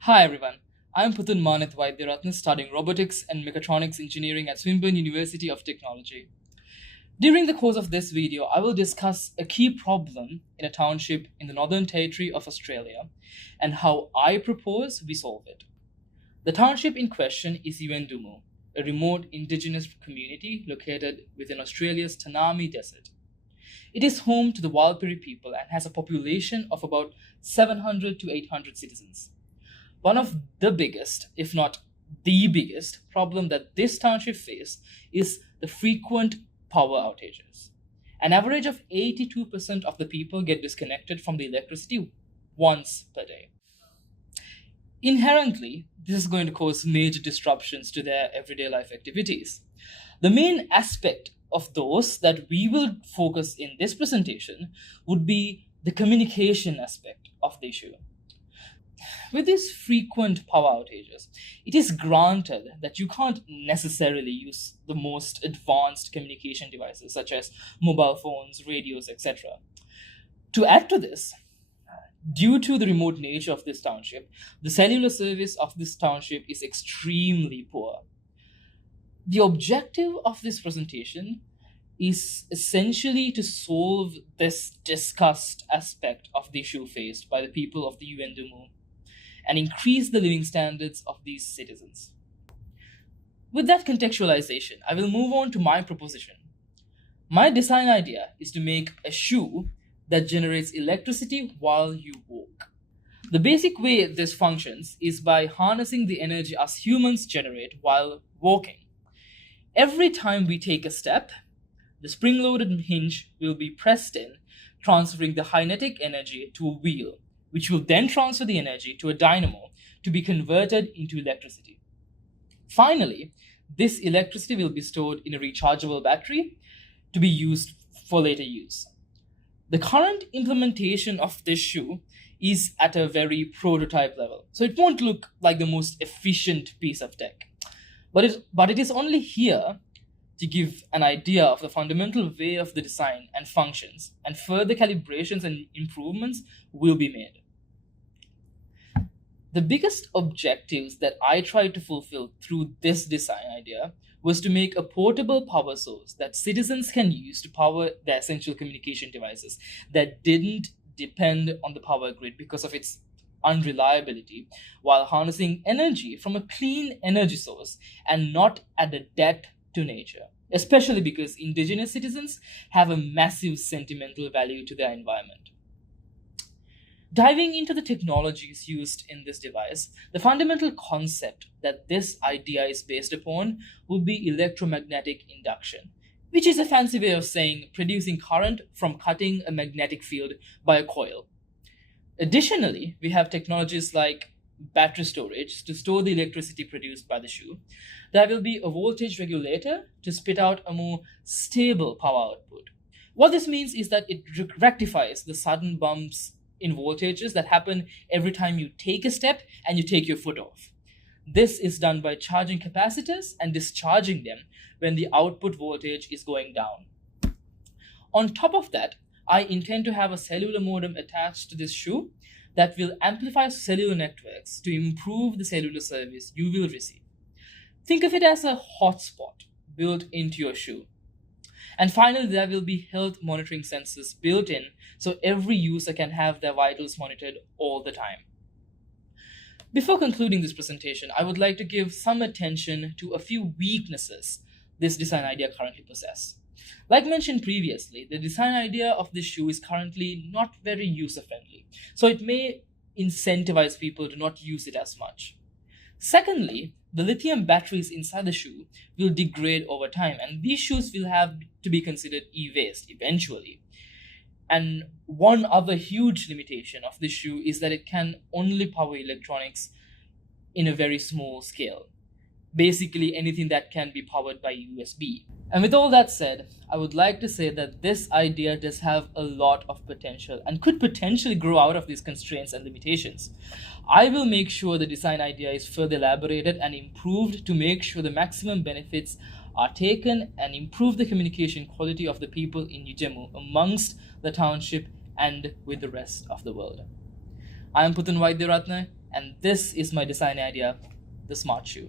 Hi everyone, I'm MANETH WAIDYARATNE studying robotics and mechatronics engineering at Swinburne University of Technology. During the course of this video, I will discuss a key problem in a township in the Northern Territory of Australia and how I propose we solve it. The township in question is Yuendumu, a remote indigenous community located within Australia's Tanami Desert. It is home to the Warlpiri people and has a population of about 700 to 800 citizens. One of the biggest, if not the biggest, problem that this township faces is the frequent power outages. An average of 82% of the people get disconnected from the electricity once per day. Inherently, this is going to cause major disruptions to their everyday life activities. The main aspect of those that we will focus in this presentation would be the communication aspect of the issue. With these frequent power outages, it is granted that you can't necessarily use the most advanced communication devices such as mobile phones, radios, etc. To add to this, due to the remote nature of this township, the cellular service of this township is extremely poor. The objective of this presentation is essentially to solve this discussed aspect of the issue faced by the people of the Yuendumu and increase the living standards of these citizens. With that contextualization, I will move on to my proposition. My design idea is to make a shoe that generates electricity while you walk. The basic way this functions is by harnessing the energy us humans generate while walking. Every time we take a step, the spring-loaded hinge will be pressed in, transferring the kinetic energy to a wheel, which will then transfer the energy to a dynamo to be converted into electricity. Finally, this electricity will be stored in a rechargeable battery to be used for later use. The current implementation of this shoe is at a very prototype level, so it won't look like the most efficient piece of tech. But it is only here to give an idea of the fundamental way of the design and functions, and further calibrations and improvements will be made. The biggest objectives that I tried to fulfill through this design idea was to make a portable power source that citizens can use to power their essential communication devices that didn't depend on the power grid because of its unreliability, while harnessing energy from a clean energy source and not at a debt to nature, especially because indigenous citizens have a massive sentimental value to their environment. Diving into the technologies used in this device, the fundamental concept that this idea is based upon would be electromagnetic induction, which is a fancy way of saying producing current from cutting a magnetic field by a coil. Additionally, we have technologies like battery storage to store the electricity produced by the shoe. There will be a voltage regulator to spit out a more stable power output. What this means is that it rectifies the sudden bumps in voltages that happen every time you take a step and you take your foot off. This is done by charging capacitors and discharging them when the output voltage is going down. On top of that, I intend to have a cellular modem attached to this shoe that will amplify cellular networks to improve the cellular service you will receive. Think of it as a hotspot built into your shoe. And finally, there will be health monitoring sensors built in so every user can have their vitals monitored all the time. Before concluding this presentation, I would like to give some attention to a few weaknesses this design idea currently possesses. Like mentioned previously, the design idea of this shoe is currently not very user-friendly, so it may incentivize people to not use it as much. Secondly, the lithium batteries inside the shoe will degrade over time, and these shoes will have to be considered e-waste eventually. And one other huge limitation of this shoe is that it can only power electronics in a very small scale. Basically anything that can be powered by USB. And with all that said, I would like to say that this idea does have a lot of potential and could potentially grow out of these constraints and limitations. I will make sure the design idea is further elaborated and improved to make sure the maximum benefits are taken and improve the communication quality of the people in Yuendumu amongst the township and with the rest of the world. I am PUTHUN WAIDYARATNE, And this is my design idea, the smart shoe.